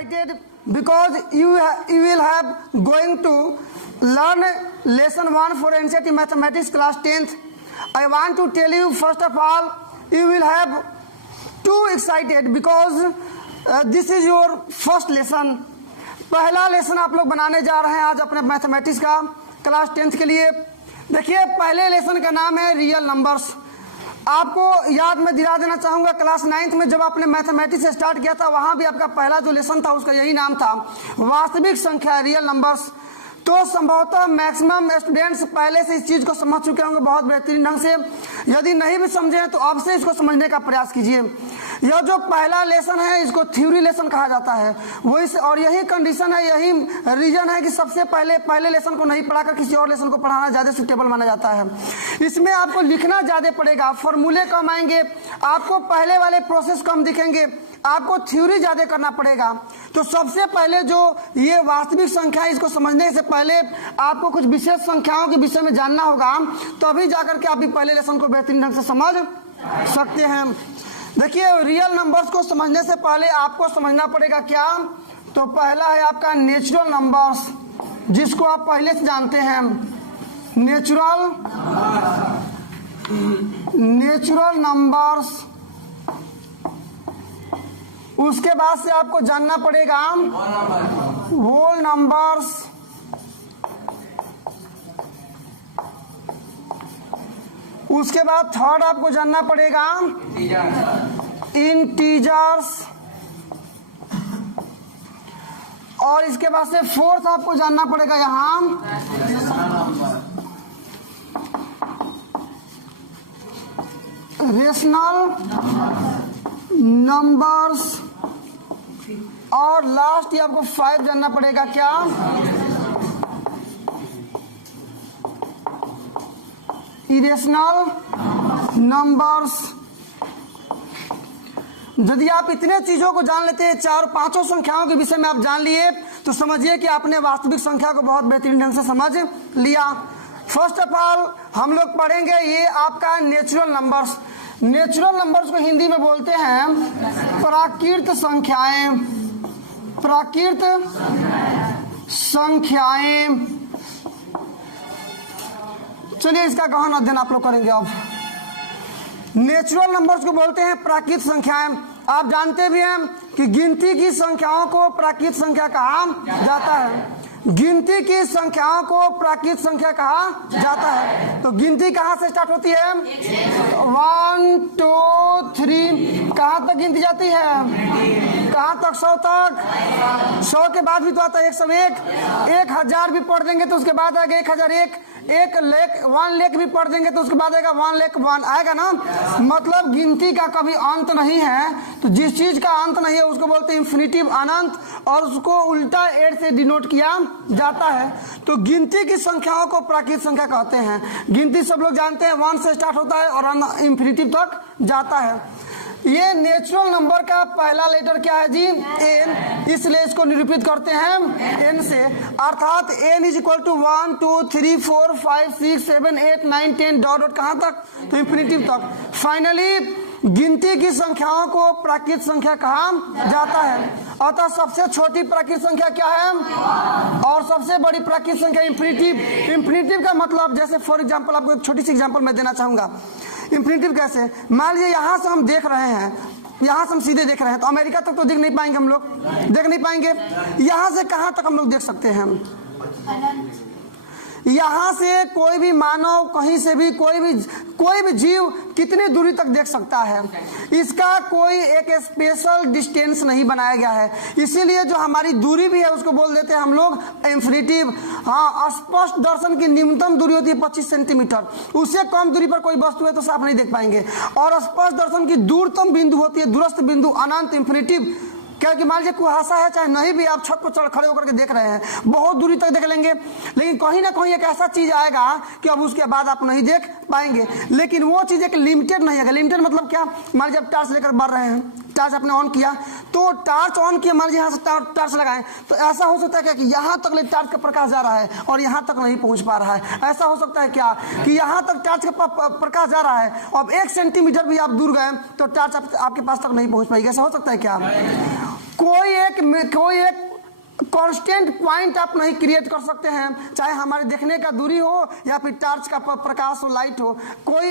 excited because you will have going to learn lesson 1 for NCERT Mathematics class 10th. I want to tell you first of all, you will have too excited because this is your first lesson. पहला lesson आप लोग बनाने जा रहे हैं आज अपने mathematics का क्लास 10th के लिए। देखिए पहले लेसन का नाम है रियल नंबर्स। आपको याद मैं दिला देना चाहूँगा, क्लास 9th में जब आपने मैथमेटिक्स स्टार्ट किया था वहाँ भी आपका पहला जो लेसन था उसका यही नाम था, वास्तविक संख्या रियल नंबर्स। तो संभवतः मैक्सिमम स्टूडेंट्स पहले से इस चीज़ को समझ चुके होंगे बहुत बेहतरीन ढंग से। यदि नहीं भी समझे हैं तो अब से इसको समझने का प्रयास कीजिए। यह जो पहला लेसन है इसको थ्योरी लेसन कहा जाता है। वो इस और यही कंडीशन है, यही रीजन है कि सबसे पहले लेसन को नहीं पढ़ाकर किसी और लेसन को पढ़ाना ज़्यादा सूटेबल माना जाता है। इसमें आपको लिखना ज़्यादा पड़ेगा, फॉर्मूले कम आएंगे, आपको पहले वाले प्रोसेस कम दिखेंगे, आपको थ्योरी ज़्यादा करना पड़ेगा। तो सबसे पहले जो ये वास्तविक संख्या है इसको समझने से पहले आपको कुछ विशेष संख्याओं के विषय में जानना होगा, तभी जाकर के आप भी पहले लेसन को बेहतरीन ढंग से समझ सकते हैं। देखिए रियल नंबर्स को समझने से पहले आपको समझना पड़ेगा क्या, तो पहला है आपका नेचुरल नंबर्स, जिसको आप पहले से जानते हैं, नेचुरल नंबर्स। उसके बाद से आपको जानना पड़ेगा होल नंबर्स, उसके बाद थर्ड आपको जानना पड़ेगा इंटीजर्स, और इसके बाद से फोर्थ आपको जानना पड़ेगा यहां रेशनल नंबर्स, और लास्ट ये आपको 5 जानना पड़ेगा क्या, इरेशनल नंबर्स। यदि आप इतने चीजों को जान लेते हैं, 4-5 संख्याओं के विषय में आप जान लिए, तो समझिए कि आपने वास्तविक संख्या को बहुत बेहतरीन ढंग से समझ लिया। फर्स्ट ऑफ ऑल हम लोग पढ़ेंगे ये आपका नेचुरल नंबर्स। नेचुरल नंबर्स को हिंदी में बोलते हैं प्राकृत संख्याएं। प्राकृत संख्याएं, चलिए इसका गहन अध्ययन आप लोग करेंगे। अब नेचुरल नंबर्स को बोलते हैं प्राकृत संख्याएं। आप जानते भी हैं कि गिनती की संख्याओं को प्राकृत संख्या कहा जाता है। गिनती की संख्याओं को प्राकृत संख्या कहा जाता है। तो गिनती कहाँ से स्टार्ट होती है, 1 2 3, कहाँ तक गिनती जाती है, कहाँ तक, 100 तक। 100 के बाद भी तो आता है 101, 1000 भी पढ़ देंगे तो उसके बाद आएगा 1001, 1 लाख भी पढ़ देंगे तो उसके बाद आएगा 1,01,000 आएगा ना। मतलब गिनती का कभी अंत नहीं है। तो जिस चीज का अंत नहीं है उसको बोलते हैं इंफिनिटिव, अनंत, और उसको उल्टा 8 से डिनोट किया जाता है। तो गिनती की संख्याओं को प्राकृत संख्या कहते हैं। गिनती सब लोग जानते हैं 1 से स्टार्ट होता है और इंफिनिटिव तक जाता है। ये नेचुरल नंबर का पहला लेटर क्या है जी, n, इसलिए इसको निरूपित करते हैं n से, अर्थात n is equal to 1 2 3 4 5 6 7 8 9 10 dot कहाँ तक, तो इंफिनिटिव तक। फाइनली गिनती की संख्याओं को प्राकृत संख्या कहा जाता है। अतः सबसे छोटी प्राकृत संख्या क्या है और सबसे बड़ी प्राकृत संख्या इंफिनिटिव। इंफिनिटिव का मतलब, जैसे फॉर एग्जांपल आपको एक छोटी सी एग्जांपल मैं देना चाहूंगा। इंफिनिटिव कैसे, मान लीजिए यहाँ से हम देख रहे हैं, यहाँ से हम सीधे देख रहे हैं, तो अमेरिका तक तो देख नहीं पाएंगे हम लोग, देख नहीं पाएंगे। यहाँ से कहाँ तक हम लोग देख सकते हैं, यहाँ से कोई भी मानव कहीं से भी कोई भी जीव कितनी दूरी तक देख सकता है। इसका कोई एक स्पेशल डिस्टेंस नहीं बनाया गया है, इसीलिए जो हमारी दूरी भी है उसको बोल देते हैं हम लोग इंफिनिटिव। हाँ, स्पष्ट दर्शन की न्यूनतम दूरी होती है 25 सेंटीमीटर, उससे कम दूरी पर कोई वस्तु है तो साफ नहीं देख पाएंगे। और स्पष्ट दर्शन की दूरतम बिंदु होती है दूरस्थ बिंदु, अनंत, इंफिनिटिव। क्योंकि मान लीजिए कुहासा है, चाहे नहीं भी, आप छत पर खड़े होकर के देख रहे हैं, बहुत दूरी तक देख लेंगे, लेकिन कहीं ना कहीं एक ऐसा चीज आएगा कि अब उसके बाद आप नहीं देख पाएंगे। लेकिन वो चीज एक लिमिटेड नहीं है। लिमिटेड मतलब क्या, मान लीजिए आप टॉर्च लेकर बढ़ रहे हैं, टॉर्च आपने ऑन किया, तो टॉर्च ऑन किया, मान लीजिए यहाँ से टॉर्च लगाएं, तो ऐसा हो सकता है कि यहाँ तक टॉर्च का प्रकाश जा रहा है और यहाँ तक नहीं पहुँच पा रहा है। ऐसा हो सकता है क्या कि यहाँ तक टॉर्च का प्रकाश जा रहा है, अब 1 सेंटीमीटर भी आप दूर गए तो टॉर्च आपके पास तक नहीं पहुँच पाएगी। ऐसा हो सकता है क्या? कोई एक कांस्टेंट पॉइंट आप नहीं क्रिएट कर सकते हैं, चाहे हमारे देखने का दूरी हो या फिर टार्च का प्रकाश हो, लाइट हो, कोई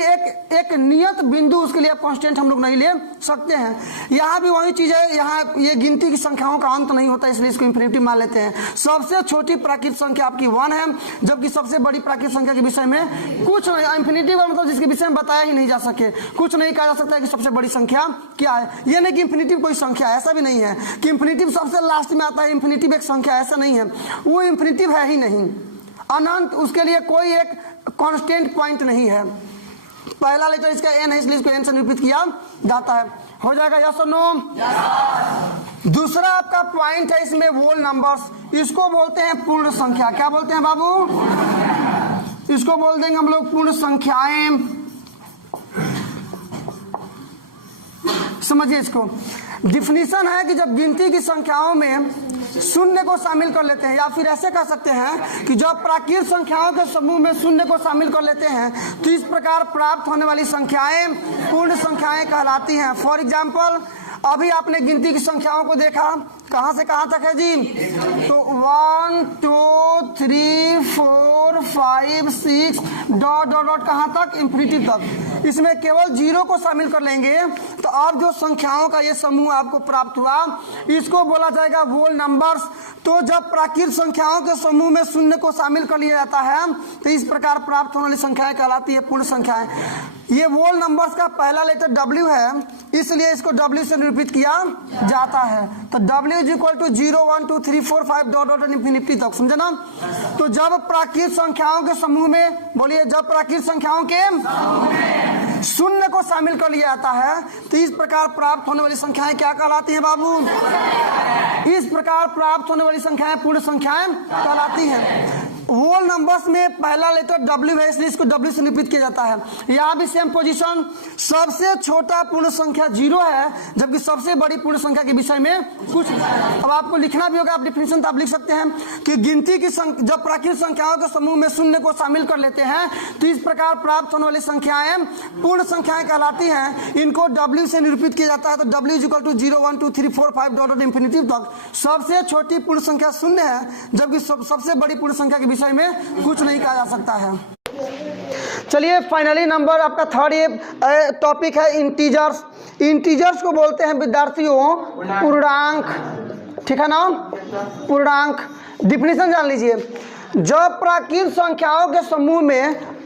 एक नियत बिंदु उसके लिए कांस्टेंट हम लोग नहीं ले सकते हैं। यहाँ भी वही चीज है, यहाँ ये गिनती की संख्याओं का अंत नहीं होता, इसलिए इसको इंफिनिटी मान लेते हैं। सबसे छोटी प्राकृतिक संख्या आपकी 1 है, जबकि सबसे बड़ी प्राकृतिक संख्या के विषय में कुछ नहीं, इंफिनिटी का मतलब जिसके विषय में बताया ही नहीं जा सके, कुछ नहीं कहा जा सकता है कि सबसे बड़ी संख्या क्या है। ये नहीं कि इंफिनिटिव कोई संख्या है, ऐसा भी नहीं है कि इंफिनिटिव सबसे लास्ट में आता है, इंफिनिटिव एक संख्या, ऐसा नहीं है, वो इंफिनिटिव है ही नहीं, अनंत, उसके लिए कोई एक कांस्टेंट पॉइंट नहीं है। पहला लेटर इसका एन है, इसलिए इसको एन से निरूपित किया जाता है। हो जाएगा यस और नो। दूसरा आपका पॉइंट है इसमें वोल नंबर्स, इसको बोलते हैं पूर्ण संख्या। क्या बोलते हैं बाबू? इसको बोल देंगे हम लोग पूर्ण संख्याएं। समझिए इसको, डिफिनीशन है कि जब गिनती की संख्याओं में शून्य को शामिल कर लेते हैं, या फिर ऐसे कह सकते हैं कि जब प्राकृतिक संख्याओं के समूह में शून्य को शामिल कर लेते हैं तो इस प्रकार प्राप्त होने वाली संख्याएं पूर्ण संख्याएं कहलाती हैं। फॉर एग्जाम्पल, अभी आपने गिनती की संख्याओं को देखा, कहां से कहां तक है जी? तो 1 2 3 4 5 6 डॉट डॉट डॉट कहां तक? इंफिनिटी तक। इसमें केवल 0 को शामिल कर लेंगे तो अब जो संख्याओं का ये समूह आपको प्राप्त हुआ, इसको बोला जाएगा वोल नंबर्स। तो जब प्राकृतिक संख्याओं के समूह में शून्य को शामिल कर लिया जाता है तो इस प्रकार प्राप्त होने वाली संख्याएं कहलाती है पूर्ण संख्याएं। ये वोल नंबर्स का पहला लेटर W है, इसलिए इसको W से निरूपित किया जाता है। तो W is equal to 0 1 2 3 4 5 dot dot infinity तक, समझे ना? तो जब प्राकृतिक संख्याओं के समूह में, बोलिए, जब प्राकृतिक संख्याओं के शून्य को शामिल कर लिया जाता है तो इस प्रकार प्राप्त होने वाली संख्याएं क्या कहलाती हैं बाबू? इस प्रकार प्राप्त होने वाली संख्याएं पूर्ण संख्याएं कहलाती हैं। वोल नंबर्स में पहला लेटर W है, इसलिए इसको W से निरूपित किया जाता है। यहाँ भी सेम पोजीशन, सबसे छोटा पूर्ण संख्या 0 है, जबकि सबसे बड़ी पूर्ण संख्या के विषय में कुछ। अब आपको लिखना भी होगा, आप डिफिनेशन तो आप लिख सकते हैं कि गिनती की जब प्राकृतिक संख्याओं के समूह में शून्य को शामिल कर लेते हैं तो इस प्रकार प्राप्त होने वाली संख्याएं पूर्ण संख्याएं कहलाती हैं। इनको W से निरूपित किया जाता है। तो W is equal to 0 1 2 3 4 5 dot infinity तक। सबसे छोटी पूर्ण संख्या 0 है, जबकि सबसे बड़ी पूर्ण संख्या के विषय में कुछ नहीं कहा जा सकता है। चलिए फाइनली नंबर आपका थर्ड ये टॉपिक है इंटीजर्स। इंटीजर्स को बोलते हैं विद्यार्थियों पूर्णांक, ठीक है ना? पूर्णांक डिफिनेशन जान लीजिए। जब प्राकृतिक संख्याओं के समूह में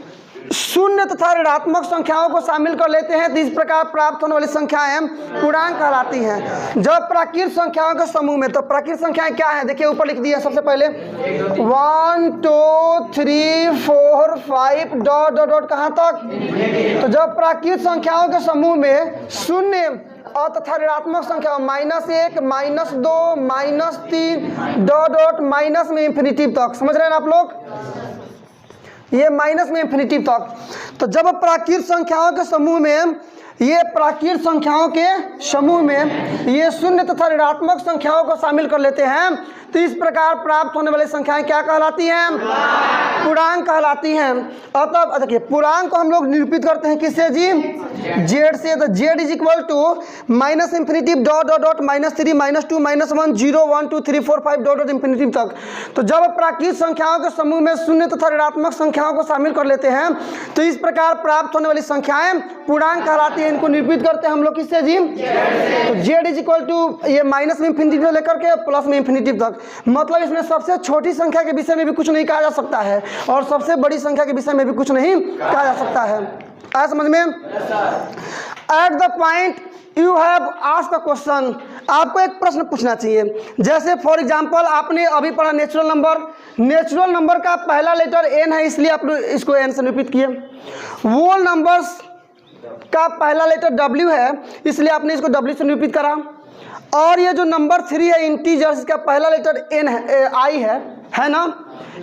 शून्य तथा ऋणात्मक संख्याओं को शामिल कर लेते हैं तो इस प्रकार प्राप्त होने वाली संख्याएं पूर्णांक कहलाती हैं। जब प्राकृतिक संख्याओं के समूह में, तो प्राकृतिक संख्याएं क्या है? देखिए ऊपर लिख दिया सबसे पहले 1 2 3 4 5 डॉट डॉट डॉट कहाँ तक? तो जब प्राकृतिक संख्याओं के समूह में शून्य और तथा ऋणात्मक संख्या -1 -2 -3 डॉट डॉट माइनस में इंफिनिटी तक, समझ रहे हैं आप लोग? ये माइनस में इंफिनिटी तक। तो जब प्राकृतिक संख्याओं के समूह में, ये प्राकृतिक संख्याओं के समूह में ये शून्य तथा ऋणात्मक संख्याओं को शामिल कर लेते हैं तो इस प्रकार प्राप्त होने वाली संख्याएं क्या कहलाती हैं? पूर्णांक कहलाती हैं। अतः देखिए पूर्णांक को हम लोग निरूपित करते हैं किससे जी? जेड से। तो Z is equal to minus infinity dot dot dot -3 -2 -1 0 1 2 3 4 5 dot dot infinity तक। तो जब प्राकृतिक संख्याओं के समूह में शून्य तथा ऋणात्मक संख्याओं को शामिल कर लेते हैं तो इस प्रकार प्राप्त होने वाली संख्याएं पूर्णांक कहलाती हैं। इनको निरूपित करते हैं हम लोग किससे जी? तो जेड इज इक्वल टू ये माइनस में इंफिनिटी से लेकर के प्लस में इंफिनिटी तक। मतलब इसमें सबसे छोटी संख्या के विषय में भी कुछ नहीं कहा जा सकता है और सबसे बड़ी संख्या के विषय में भी कुछ नहीं कहा जा सकता है। आया समझ में? At the point you have asked a question, आपको एक प्रश्न पूछना चाहिए। जैसे फॉर एग्जांपल आपने अभी पढ़ा नेचुरल नंबर, नेचुरल नंबर का पहला लेटर एन है, इसलिए आपने इसको एन से निरूपित किए। वोल नंबर्स का पहला लेटर W है, इसलिए आपने इसको W से निरूपित करा। और ये जो नंबर 3 है इंटीजर्स, इसका पहला लेटर N है, I है ना?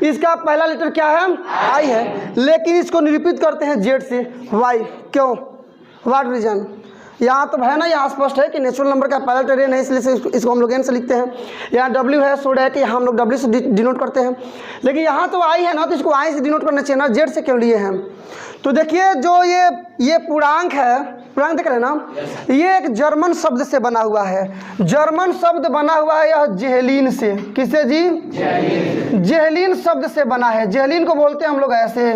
इसका पहला लेटर क्या है? I है, लेकिन इसको निरूपित करते हैं Z से। Why? क्यों? What reason? यहाँ तो है ना, यहाँ स्पष्ट है कि नेचुरल नंबर का पहला लेटर N है, इसलिए इसको हम लोग N से लिखते हैं। यहाँ W है, सो डैट यहाँ हम लोग W से डिनोट करते हैं। लेकिन यहाँ तो I है ना, तो इसको I से डिनोट करना चाहिए ना, Z से क्यों लिए हैं? तो देखिए जो ये पूर्णांक है, पूर्णांक देख रहे हैं ना, ये एक जर्मन शब्द से बना हुआ है। जर्मन शब्द बना हुआ है यह जेहलीन से। किससे जी? जेहलीन शब्द से बना है। जेहलीन को बोलते हैं हम लोग ऐसे,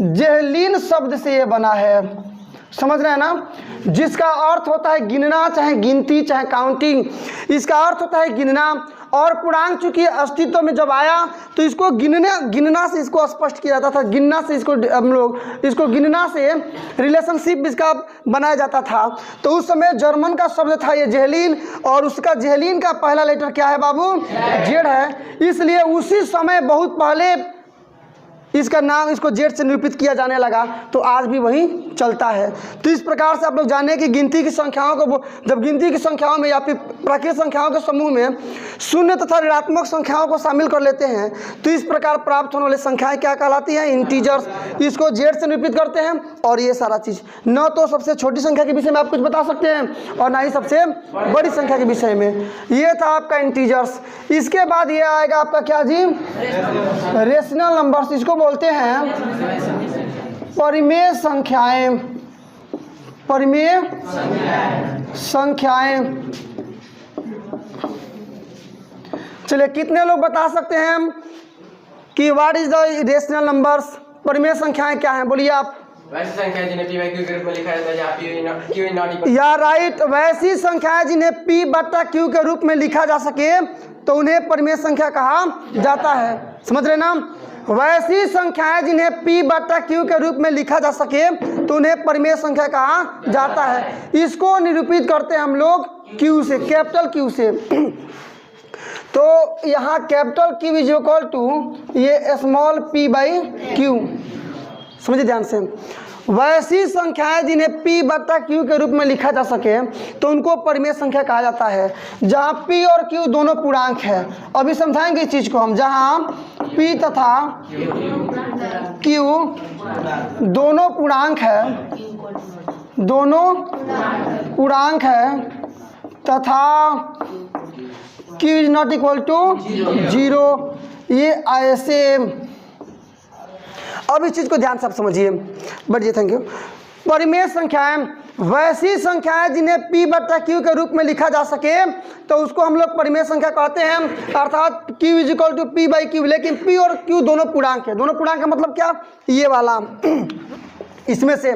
जेहलीन शब्द से ये बना है, समझ रहे हैं ना, जिसका अर्थ होता है गिनना, चाहे गिनती, चाहे काउंटिंग। इसका अर्थ होता है गिनना। और पूर्णांक चूंकि अस्तित्व में जब आया तो इसको गिनना से इसको स्पष्ट किया जाता था, गिनना से इसको हम लोग इसको गिनना से रिलेशनशिप इसका बनाया जाता था। तो उस समय जर्मन का शब्द था ये जेहलीन, और उसका जेहलीन का पहला लेटर क्या है बाबू? जेड है। इसलिए उसी समय बहुत पहले इसका नाम, इसको जेड से निरूपित किया जाने लगा, तो आज भी वही चलता है। तो इस प्रकार से आप लोग जाने कि गिनती की संख्याओं को, जब गिनती की संख्याओं में या फिर प्राकृतिक संख्याओं के समूह में शून्य तथा ऋणात्मक संख्याओं को शामिल कर लेते हैं तो इस प्रकार प्राप्त होने वाली संख्याएं क्या कहलाती हैं? इंटीजर्स। इसको जेड से निरूपित करते हैं। और ये सारा चीज़ न तो सबसे छोटी संख्या के विषय में आप कुछ बता सकते हैं और ना ही सबसे बड़ी संख्या के विषय में। ये था आपका इंटीजर्स। इसके बाद ये आएगा आपका क्या जी? Rational numbers. इसको बोलते हैं परिमेय संख्याएं। परिमेय संख्याएं। चलिए, कितने लोग बता सकते हैं कि what is the rational numbers? परिमेय संख्याएं क्या हैं? बोलिए आप। वैसी संख्या जिन्हें p by q के रूप में लिखा जाता है, q नॉट इक्वल। या राइट, वैसी संख्याएं जिन्हें p बट्टा q के रूप में लिखा जा सके तो उन्हें परिमेय संख्या कहा जाता है। समझ रहे ना? वैसी संख्याएं जिन्हें p बट्टा q के रूप में लिखा जा सके तो उन्हें परिमेय संख्या कहा जाता है। इसको निरूपित करते हैं हम लोग q से, कैपिटल Q से। तो यहाँ capital Q is equal to ये स्मॉल p बाई q। समझिए ध्यान से। वैसी संख्याएं जिन्हें p बट्टा q के रूप में लिखा जा सके तो उनको परिमेय संख्या कहा जाता है। जहाँ p और q दोनों पूर्णांक है। अभी समझाएंगे इस चीज को हम। जहाँ p तथा q दोनों पूर्णांक है, दोनों पूर्णांक है, तथा q is not equal to 0। ये ऐसे। अब इस चीज को ध्यान से आप समझिए, बढ़िए, थैंक यू। परिमेय संख्याएं वैसी संख्याएं जिन्हें p बट्टा q के रूप में लिखा जा सके तो उसको हम लोग परिमेय संख्या कहते हैं। अर्थात q is equal to p by q। लेकिन p और q दोनों पूर्णांक है। दोनों पूर्णांक का मतलब क्या? ये वाला। इसमें से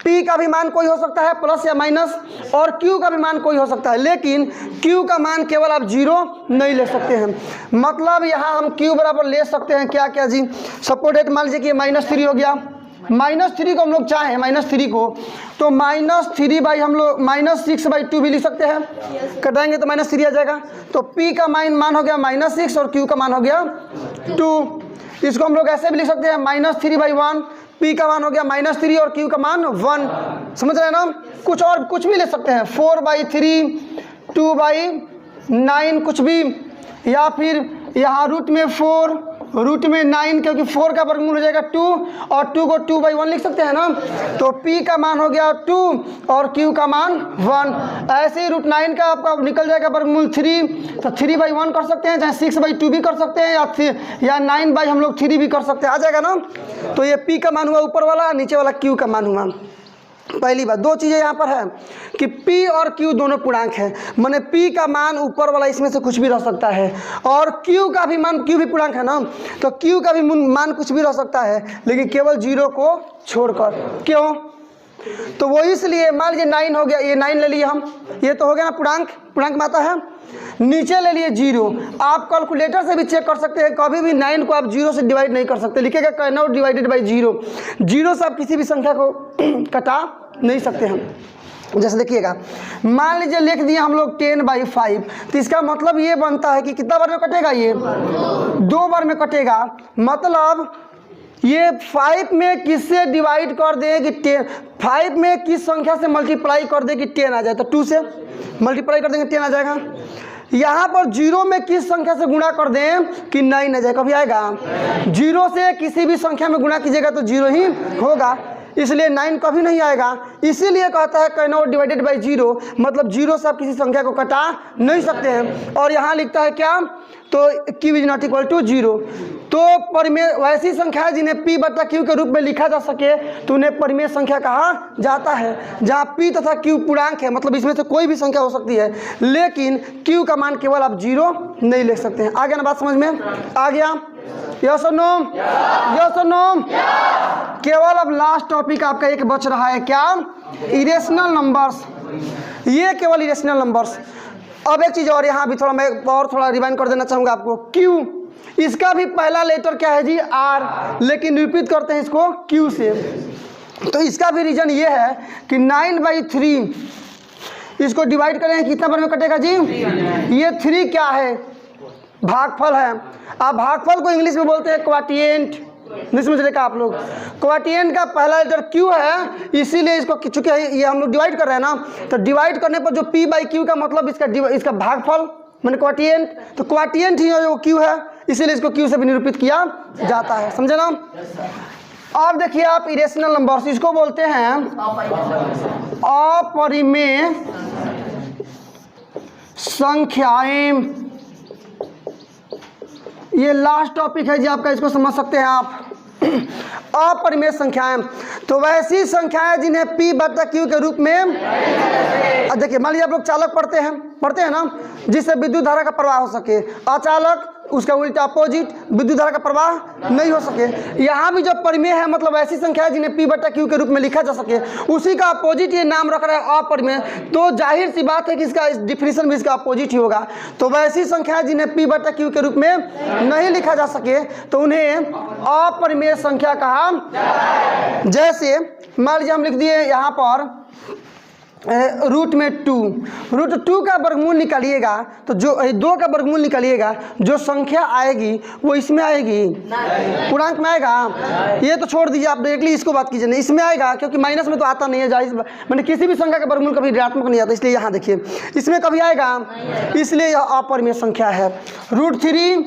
p का भी मान कोई हो सकता है प्लस या माइनस, और q का भी मान कोई हो सकता है, लेकिन q का मान केवल आप 0 नहीं ले सकते हैं। मतलब यहाँ हम q बराबर ले सकते हैं क्या क्या जी? सपोर्टेड मान लीजिए कि -3 हो गया। -3 को हम लोग चाहें -3 को तो -3 बाई हम लोग -6/2 भी लिख सकते हैं। कटाएंगे तो -3 आ जाएगा। तो p का मान हो गया -6 और q का मान हो गया 2। इसको हम लोग ऐसे भी लिख सकते हैं -3/1। p का मान हो गया -3 और q का मान 1। समझ रहे हैं ना? कुछ और कुछ भी ले सकते हैं, 4/3, 2/9 कुछ भी, या फिर यहाँ रूट में 4, रूट में 9, क्योंकि 4 का वर्गमूल हो जाएगा 2 और 2 को 2/1 लिख सकते हैं ना। तो p का मान हो गया 2 और q का मान 1। ऐसे ही रूट 9 का आपका निकल जाएगा वर्गमूल 3, तो 3/1 कर सकते हैं, चाहे 6/2 भी कर सकते हैं, या 9 हम लोग 3 भी कर सकते हैं। आ जाएगा ना? तो ये p का मान हुआ ऊपर वाला, नीचे वाला q का मान हुआ। पहली बात, दो चीज़ें यहाँ पर है कि p और q दोनों पूर्णांक है। माने p का मान ऊपर वाला इसमें से कुछ भी रह सकता है, और q का भी मान, q भी पूर्णांक है ना, तो q का भी मान कुछ भी रह सकता है, लेकिन केवल 0 को छोड़कर। क्यों? तो वो इसलिए, मान लीजिए 9 हो गया, ये 9 ले लिए हम, ये तो हो गया ना पूर्णांक, पूर्णांक में आता है। नीचे ले लिए 0। आप कैलकुलेटर से भी चेक कर सकते हैं, कभी भी 9 को आप 0 से डिवाइड नहीं कर सकते। लिखेगा कैन नॉट डिवाइडेड बाई 0। 0 से आप किसी भी संख्या को कटा नहीं सकते हैं। जैसे देखिएगा, मान लीजिए लिख दिए हम लोग 10/5, तो इसका मतलब ये बनता है कि कितना बार में कटेगा? ये 2 बार में कटेगा। मतलब ये 5 में किससे डिवाइड कर दे कि 10, 5 में किस संख्या से मल्टीप्लाई कर दे कि 10 आ जाए, तो 2 से मल्टीप्लाई कर देंगे 10 आ जाएगा। यहाँ पर 0 में किस संख्या से गुणा कर दें कि 9 आ जाए, कभी आएगा? 0 से किसी भी संख्या में गुणा कीजिएगा तो 0 ही होगा, इसलिए 9 कभी नहीं आएगा। इसीलिए कहता है कैन नॉट डिवाइडेड बाई 0, मतलब 0 से आप किसी संख्या को कटा नहीं सकते हैं। और यहाँ लिखता है क्या? तो q is not equal to 0। तो परिमेय वैसी संख्या जिन्हें p बटा q के रूप में लिखा जा सके तो उन्हें परिमेय संख्या कहा जाता है। जहाँ p तथा q पूर्णांक है, मतलब इसमें से कोई भी संख्या हो सकती है, लेकिन q का मान केवल आप 0 नहीं लिख सकते हैं। आ गया ना बात समझ में? आ गया? यस और नो? यस और नो? केवल अब लास्ट टॉपिक आपका एक बच रहा है, क्या? Irrational numbers. ये केवल इरेशनल नंबर्स। अब एक चीज़ और, यहाँ भी थोड़ा मैं और थोड़ा रिवाइंड कर देना चाहूँगा आपको। q, इसका भी पहला लेटर क्या है जी? r, लेकिन निरूपित करते हैं इसको q से। तो इसका भी रीजन ये है कि 9/3 इसको डिवाइड करेंगे कितना बार में कटेगा जी? ये 3 क्या है? भागफल है। आप भागफल को इंग्लिश में बोलते हैं क्वाटिएंट। नहीं समझ रहे का आप लोग? क्वाटिएंट का पहला लेटर q है, इसीलिए इसको, चूंकि ये हम लोग डिवाइड कर रहे हैं ना, तो डिवाइड करने पर जो p/q का मतलब इसका भागफल मैंने क्वाटिएंट, तो क्वाटिएंट ही जो q है, इसीलिए इसको q से भी निरूपित किया जाता है। समझे ना? अब देखिए आप इरेशनल नंबर्स, इसको बोलते हैं अपरिमेय संख्याएं। ये लास्ट टॉपिक है जी आपका, इसको समझ सकते हैं आप। अपरिमेय संख्याएं, तो वैसी संख्याएं जिन्हें p बटा q के रूप में, देखिए मान लीजिए आप लोग चालक पढ़ते हैं ना, जिससे विद्युत धारा का प्रवाह हो सके। अचालक, उसका उल्टा अपोजिट, विद्युत धारा का प्रवाह नहीं हो सके। यहाँ भी जो परिमेय है, मतलब ऐसी संख्या है जिन्हें p बटा q के रूप में लिखा जा सके, उसी का अपोजिट ये नाम रख रहा है अपरिमेय। तो जाहिर सी बात है कि इसका डिफिनीशन भी इसका अपोजिट ही होगा। तो वैसी संख्या है जिन्हें p बटा q के रूप में नहीं लिखा जा सके तो उन्हें अपरिमेय संख्या कहा। जैसे मान लीजिए हम लिख दिए यहाँ पर रूट में 2, रूट 2 का वर्गमूल निकालिएगा, तो जो 2 का वर्गमूल निकालिएगा, जो संख्या आएगी वो इसमें आएगी, पूर्णांक में आएगा। ये तो छोड़ दीजिए, आप डायरेक्टली इसको बात कीजिए, नहीं इसमें आएगा, क्योंकि माइनस में तो आता नहीं है। जाहिर मैंने किसी भी संख्या का वर्गमूल कभी ऋणात्मक नहीं आता, इसलिए यहाँ देखिए इसमें कभी आएगा, इसलिए यह अपरिमेय संख्या है। रूट 3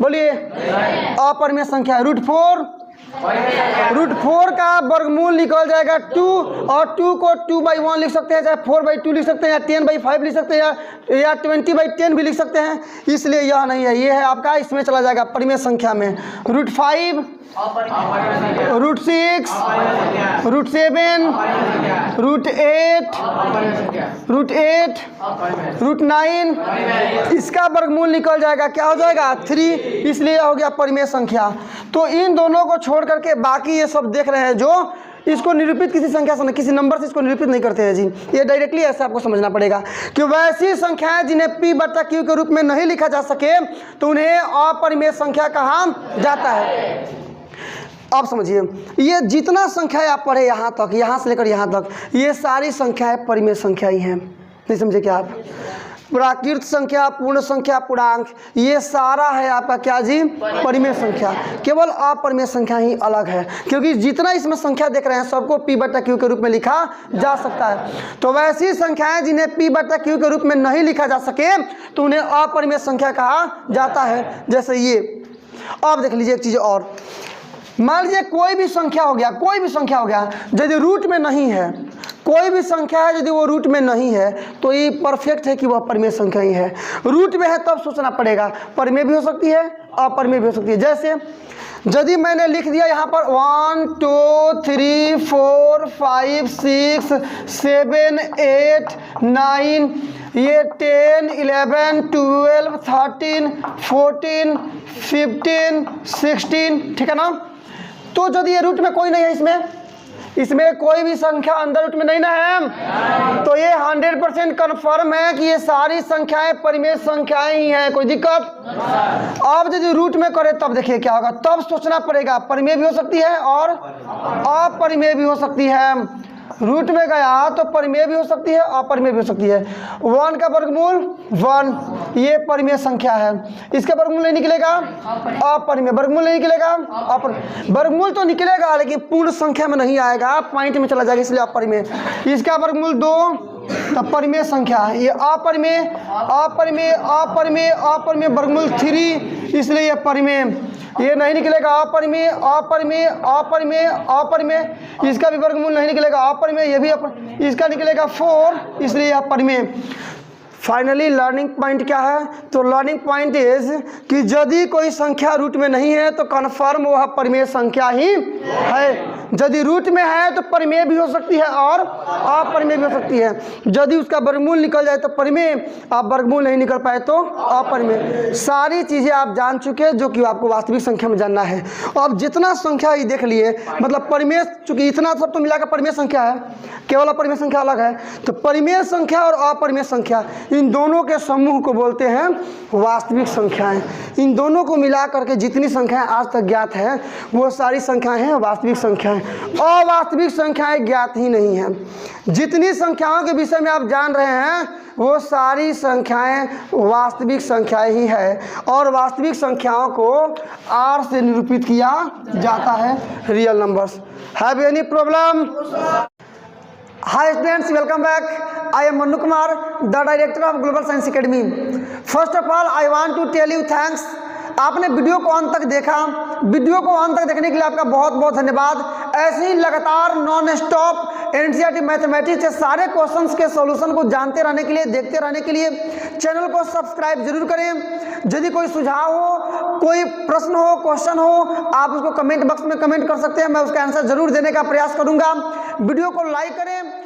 बोलिए अपरिमेय संख्या है। रूट 4 का वर्गमूल निकल जाएगा 2, और 2 को 2/1 लिख सकते हैं, चाहे 4/2 लिख सकते हैं, या 10/5 लिख सकते हैं, या 20/10 भी लिख सकते हैं। इसलिए यह नहीं है, ये है आपका, इसमें चला जाएगा परिमेय संख्या में। Root 5, root 6, root 7, root 8, root 9, इसका वर्गमूल निकल जाएगा, क्या हो जाएगा? 3, इसलिए हो गया परिमेय संख्या। तो इन दोनों को छोड़ करके बाकी ये सब देख रहे हैं जो इसको निरूपित किसी संख्या से, किसी नंबर से इसको निरूपित नहीं करते हैं जी। ये डायरेक्टली ऐसे आपको समझना पड़ेगा कि वैसी संख्याएं जिन्हें p बटा q के रूप में नहीं लिखा जा सके तो उन्हें अपरिमेय संख्या कहा जाता है। अब समझिए, ये जितना संख्या आप पढ़े यहाँ तक, यहाँ से लेकर यहाँ तक, ये सारी संख्याएं परिमेय संख्या ही हैं। नहीं समझे क्या आप? प्राकृत संख्या, पूर्ण संख्या, पूर्णांक, ये सारा है आपका क्या जी? परिमेय संख्या। केवल अपरिमेय संख्या ही अलग है, क्योंकि जितना इसमें संख्या देख रहे हैं सबको p बटा q के रूप में लिखा जा सकता है। तो वैसी संख्याएं जिन्हें p बटा q के रूप में नहीं लिखा जा सके तो उन्हें अपरिमेय संख्या कहा जाता है। जैसे ये, अब देख लीजिए एक चीज़ और, मान लीजिए कोई भी संख्या हो गया, यदि रूट में नहीं है, कोई भी संख्या है यदि वो रूट में नहीं है तो ये परफेक्ट है कि वह परिमेय संख्या ही है। रूट में है तब सोचना पड़ेगा, परिमेय भी हो सकती है, अपरिमेय भी हो सकती है। जैसे यदि मैंने लिख दिया यहाँ पर 1 2 3 4 5 6 7 8 9, ये 10 11 12 13 14 15 16, ठीक है ना? तो यदि ये रूट में कोई नहीं है, इसमें कोई भी संख्या अंदर रूट में नहीं ना है, तो ये 100% कन्फर्म है कि ये सारी संख्याएं परिमेय संख्याएं ही हैं। कोई दिक्कत? अब यदि रूट में करे तब देखिए क्या होगा, तब सोचना पड़ेगा, परिमेय भी हो सकती है और अपरिमेय भी हो सकती है। रूट में गया तो परिमेय भी हो सकती है, अपरिमेय भी हो सकती है। 1 का वर्गमूल 1, ये परिमेय संख्या है, इसका वर्गमूल नहीं निकलेगा, अपरिमेय। वर्गमूल नहीं निकलेगा, वर्गमूल तो निकलेगा लेकिन पूर्ण संख्या में नहीं आएगा, पॉइंट में चला जाएगा, इसलिए अपरिमेय। इसका वर्गमूल 2, तब परिमेय संख्या, ये अपरिमेय, अपरिमेय, अपरिमेय, अपरिमेय, वर्गमूल 3, इसलिए ये परिमेय। ये नहीं निकलेगा, अपरिमेय, अपरिमेय, अपरिमेय, अपरिमेय, इसका भी वर्गमूल नहीं निकलेगा, अपरिमेय, ये भी इसका निकलेगा 4, इसलिए यह परिमेय। फाइनली लर्निंग पॉइंट क्या है? तो लर्निंग पॉइंट इज कि यदि कोई संख्या रूट में नहीं है तो कन्फर्म वह परिमेय संख्या ही है। यदि रूट में है तो परिमेय भी हो सकती है और अपरिमेय भी हो सकती है। यदि उसका वर्गमूल निकल जाए तो परिमेय, आप वर्गमूल नहीं निकल पाए तो अपरिमेय। सारी चीज़ें आप जान चुके हैं जो कि आपको वास्तविक संख्या में जानना है। अब जितना संख्या ही देख लिए, मतलब परिमेय, चूंकि इतना सब तो मिलाकर परिमेय संख्या है, केवल अपरिमेय संख्या अलग है। तो परिमेय संख्या और अपरिमेय संख्या, इन दोनों के समूह को बोलते हैं वास्तविक संख्याएं। इन दोनों को मिला करके जितनी संख्याएं आज तक ज्ञात हैं वो सारी संख्याएं हैं वास्तविक संख्याएं। अवास्तविक संख्याएं ज्ञात ही नहीं हैं। जितनी संख्याओं के विषय में आप जान रहे हैं वो सारी संख्याएं वास्तविक संख्याएं ही है, और वास्तविक संख्याओं को R से निरूपित किया जाता है, real numbers. Have any problem? Hi students, welcome back. I am Manu Kumar, the director of Global Science Academy. First of all, I want to tell you thanks. आपने वीडियो को अंत तक देखा। वीडियो को अंत तक देखने के लिए आपका बहुत बहुत धन्यवाद। ऐसे ही लगातार नॉन स्टॉप एनसीईआरटी मैथमेटिक्स के सारे क्वेश्चंस के सॉल्यूशन को जानते रहने के लिए, देखते रहने के लिए चैनल को सब्सक्राइब जरूर करें। यदि कोई सुझाव हो, कोई प्रश्न हो, क्वेश्चन हो, आप उसको कमेंट बॉक्स में कमेंट कर सकते हैं। मैं उसका आंसर जरूर देने का प्रयास करूंगा। वीडियो को लाइक करें,